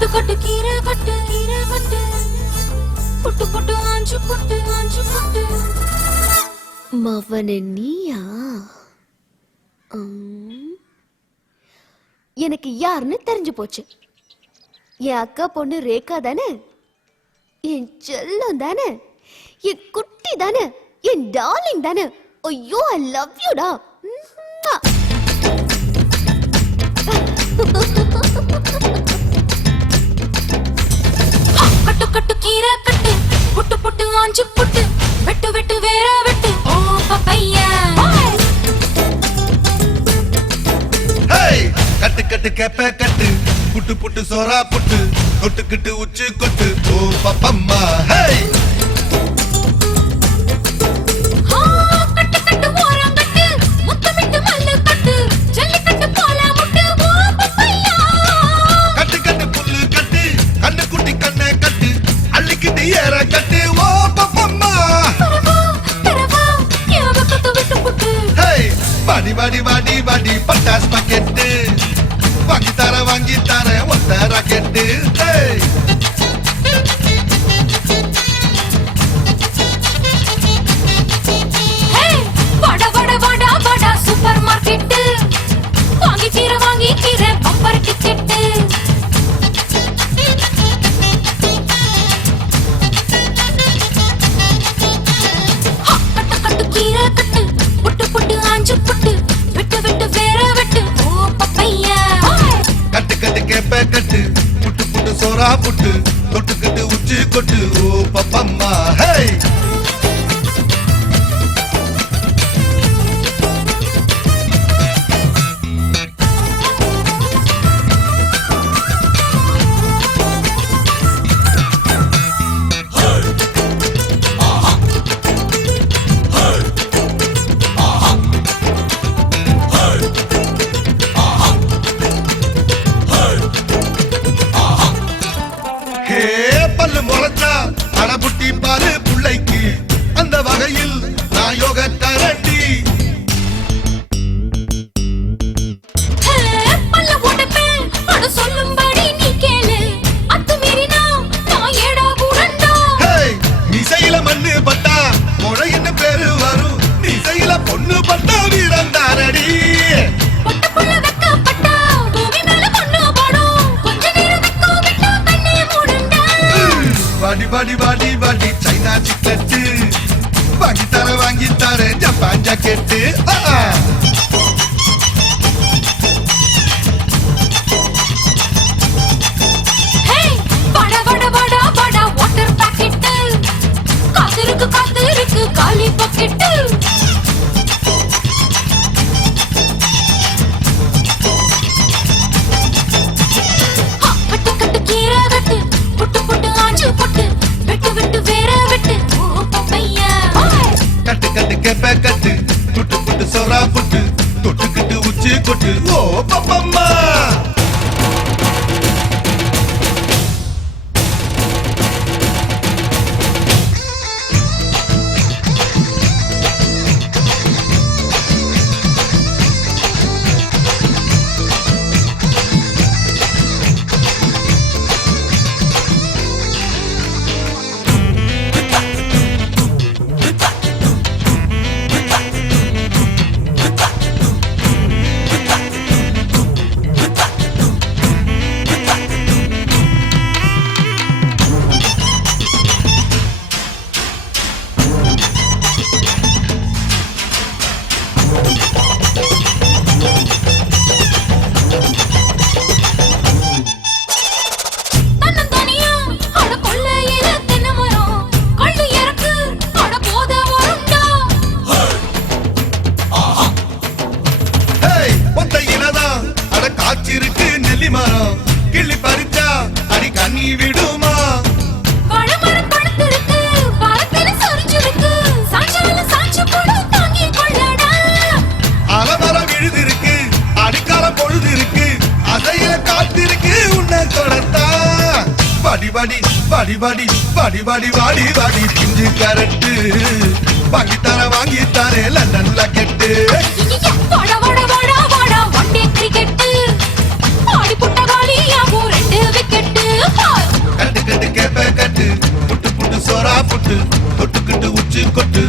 கட்டு கட்டு கீரை கட்டு கீரை கட்டு புட்டு புட்டு ஆஞ்சு புட்டு ஆஞ்சு புட்டு மவனே நீயா? எனக்கு யாருன்னு தெரிஞ்சு போச்சு. என் அக்கா பொண்ணு ரேகா தானே, என் செல்லம் தானே, என் குட்டி தானே, என் டார்லிங் தானே. ஐயோ ஐ லவ் யூ டா. கட்டு கட்டு கீரை கட்டு புட்டு புட்டு ஆஞ்சு புட்டு வெட்டு வெட்டு வேற வெட்டு ஓ பப்பையா. கட்டு கட்டு கேப்ப கட்டு புட்டு புட்டு சோரா புட்டு கொட்டுக்கிட்டு உச்சி கொட்டு ஓ பப்பம்மா. கட்டு கட்டு ஓரம் கட்டு முத்தமிட்டு மல்லு கட்டு ஜல்லிக்கட்டு போல முட்டு ஓ பப்பையா. கட்டு கட்டு புல்லு கட்டு கண்ணு குட்டி கண்ணை கட்டு அள்ளிக்கிட்டு ஏற கட்டு ஓ பப்பம்மா. பாடி பாடி பாடி பாடி பட்டாஸ் பாக்கெட்டு வாங்கி தர ஒத்த ராக்கெட்டு. சூப்பர் மார்க்கெட் வாங்கி கீர பம்பர் டிக்கெட். கட்டு கட்டு கீரை கட்டு புட்டு புட்டு ஆஞ்சு புட்டு வெட்டு வெட்டு வேற வெட்டு ஓ பப்பையா. கட்டு கட்டு கேப்ப கட்டு புட்டு புட்டு சோரா புட்டு கொட்டுக்கிட்டு உச்சி கொட்டு ஓ பப்பம்மா. பல்லு முளைச்சா அடபுட்டி பாரு புள்ளைக்கு அந்த வகையில் நான் யோக தரண்டி. பல்ல உடைப்பேன் அட சொல்லும்படி நீ கேளு அத்துமீறினா நான் ஏடா கூடண்டா. மிசையில மண்ணு பட்டா முளைன்னு பேரு வரும், மிசையில பொண்ணு பட்டா வீரந்தாரடி. பொட்டப்புள்ள வெக்கப்பட்டா பூமி மேல பொண்ணு பாடும் கொஞ்ச நேரம் வெக்க விட்டா கண்ணே மூடுண்டா. பாடி பாடி பாடி பாடி சைனா சிக்கெட்டு வாங்கி தர ஜப்பான் ஜாக்கெட்டு. வாட்டர் பாக்கெட் காத்திருக்கு காலி பாக்கெட். கட்டு கட்டு கீரை கட்டு புட்டு புட்டு ஆஞ்சு புட்டு வெட்டு வெட்டு வேற வெட்டு ஓ பப்பையா. கட்டு கட்டு கேப்ப கட்டு புட்டு புட்டு சோரா புட்டு தொட்டுக்கிட்டு உச்சி கொட்டு ஓ பப்பம்மா. கிள்ளி பறிச்சா அடி கண்ணி விடுமா. அலமரம் விழுதிருக்கு அடிக்காலம் பொழுது இருக்கு அதையில காத்திருக்கு உன்னை தொடத்தா. படி படி படி படி படி படி வாடி வாடி பிஞ்சு கரட்டு வாங்கி தர லண்டன்ல கெட்டு. கிரிக்கெட் ஆடி புட்ட காலியாகும் 2 விக்கெட். சோறா புட்டு தொட்டுக்கிட்டு உச்சி கொட்டு